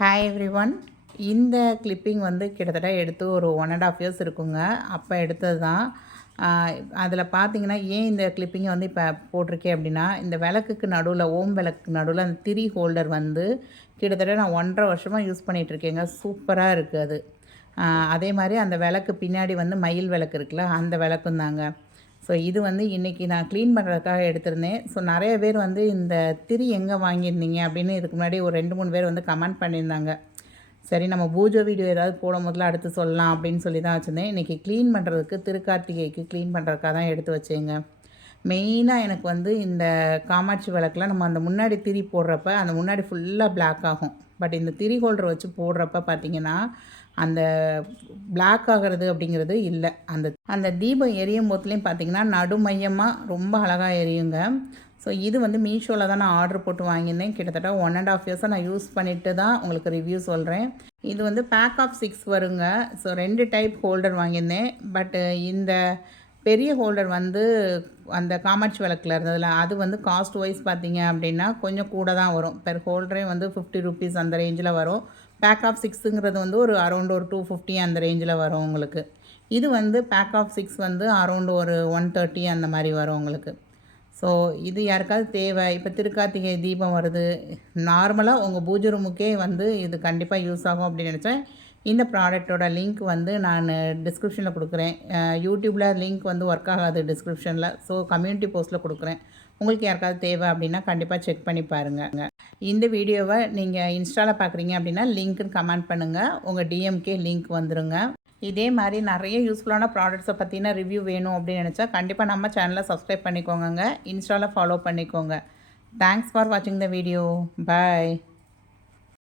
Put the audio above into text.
Hi everyone. இந்த clipping வந்து கிட்டத்தட்ட எடுத்து ஒரு 1.5 இயர்ஸ் இருக்குங்க. அப்போ எடுத்தது தான். அதில் பார்த்தீங்கன்னா, ஏன் இந்த கிளிப்பிங்கை வந்து இப்போ போட்டிருக்கேன் அப்படின்னா, இந்த விளக்குக்கு நடுவில் ஓம் விளக்குக்கு நடுவில் அந்த திரி ஹோல்டர் வந்து கிட்டத்தட்ட நான் 1.5 வருஷமாக யூஸ் பண்ணிகிட்ருக்கேங்க. சூப்பராக இருக்குது அது. அதே மாதிரி அந்த விளக்கு பின்னாடி வந்து மயில் விளக்கு இருக்குல்ல, அந்த விளக்கும் தாங்க. ஸோ இது வந்து இன்றைக்கி நான் க்ளீன் பண்ணுறதுக்காக எடுத்திருந்தேன். ஸோ நிறைய பேர் வந்து இந்த திரி எங்கே வாங்கியிருந்தீங்க அப்படின்னு இதுக்கு முன்னாடி ஒரு 2-3 பேர் வந்து கமெண்ட் பண்ணியிருந்தாங்க. சரி, நம்ம பூஜை வீடியோ ஏதாவது போடும் போதில் அடுத்து சொல்லலாம் அப்படின்னு சொல்லி தான் வச்சுருந்தேன். இன்றைக்கி க்ளீன் பண்ணுறதுக்கு திருக்கார்த்திகைக்கு க்ளீன் பண்ணுறதுக்காக தான் எடுத்து வச்சேங்க. மெயினாக எனக்கு வந்து இந்த காமாட்சி விளக்கில் நம்ம அந்த முன்னாடி திரி போடுறப்ப அந்த முன்னாடி ஃபுல்லாக பிளாக் ஆகும். பட் இந்த திரி ஹோல்டர் வச்சு போடுறப்ப பார்த்திங்கன்னா அந்த பிளாக் ஆகிறது அப்படிங்கிறது இல்லை. அந்த அந்த தீபம் எரியும் போதுலேயும் பார்த்திங்கன்னா நடுமையமாக ரொம்ப அழகாக எரியுங்க. ஸோ இது வந்து மீஷோவில் தான் நான் ஆர்டர் போட்டு வாங்கியிருந்தேன். கிட்டத்தட்ட 1.5 இயர்ஸாக நான் யூஸ் பண்ணிவிட்டு தான் உங்களுக்கு ரிவ்யூ சொல்கிறேன். இது வந்து பேக் ஆஃப் 6 வருங்க. ஸோ 2 டைப் ஹோல்டர் வாங்கியிருந்தேன். பட்டு இந்த பெரிய ஹோல்டர் வந்து அந்த காமாட்சி விளக்கில் இருந்ததில் அது வந்து காஸ்ட் வைஸ் பார்த்திங்க அப்படின்னா கொஞ்சம் கூட தான் வரும். பெர் ஹோல்டரே வந்து 50 ருபீஸ் அந்த ரேஞ்சில் வரும். பேக் ஆஃப் 6ங்கிறது வந்து ஒரு அரௌண்ட் ஒரு 250 அந்த ரேஞ்சில் வரும் உங்களுக்கு. இது வந்து பேக் ஆஃப் 6 வந்து அரௌண்ட் ஒரு 130 அந்த மாதிரி வரும் உங்களுக்கு. ஸோ இது யாருக்காவது தேவை, இப்போ திருக்கார்த்திகை தீபம் வருது, நார்மலாக உங்கள் பூஜை ரூமுக்கே வந்து இது கண்டிப்பாக யூஸ் ஆகும் அப்படின்னு நினச்சேன். இந்த ப்ராடக்டோட லிங்க் வந்து நான் டிஸ்கிரிப்ஷனில் கொடுக்குறேன். யூடியூப்பில் லிங்க் வந்து ஒர்க் ஆகாது டிஸ்கிரிப்ஷனில். ஸோ கம்யூனிட்டி போஸ்ட்டில் கொடுக்குறேன். உங்களுக்கு யாருக்காவது தேவை அப்படின்னா கண்டிப்பாக செக் பண்ணி பாருங்கள். இந்த வீடியோவை நீங்கள் இன்ஸ்டாவில் பார்க்குறீங்க அப்படின்னா லிங்க்குன்னு கமெண்ட் பண்ணுங்கள். உங்கள் டிஎம்கே லிங்க் வந்துடுங்க. இதே மாதிரி நிறைய யூஸ்ஃபுல்லான ப்ராடக்ட்ஸை பற்றின ரிவ்யூ வேணும் அப்படின்னு நினச்சா கண்டிப்பாக நம்ம சேனலை சப்ஸ்கிரைப் பண்ணிக்கோங்க. இன்ஸ்டாவில் ஃபாலோ பண்ணிக்கோங்க. தேங்க்ஸ் ஃபார் வாட்சிங் த வீடியோ. பாய்.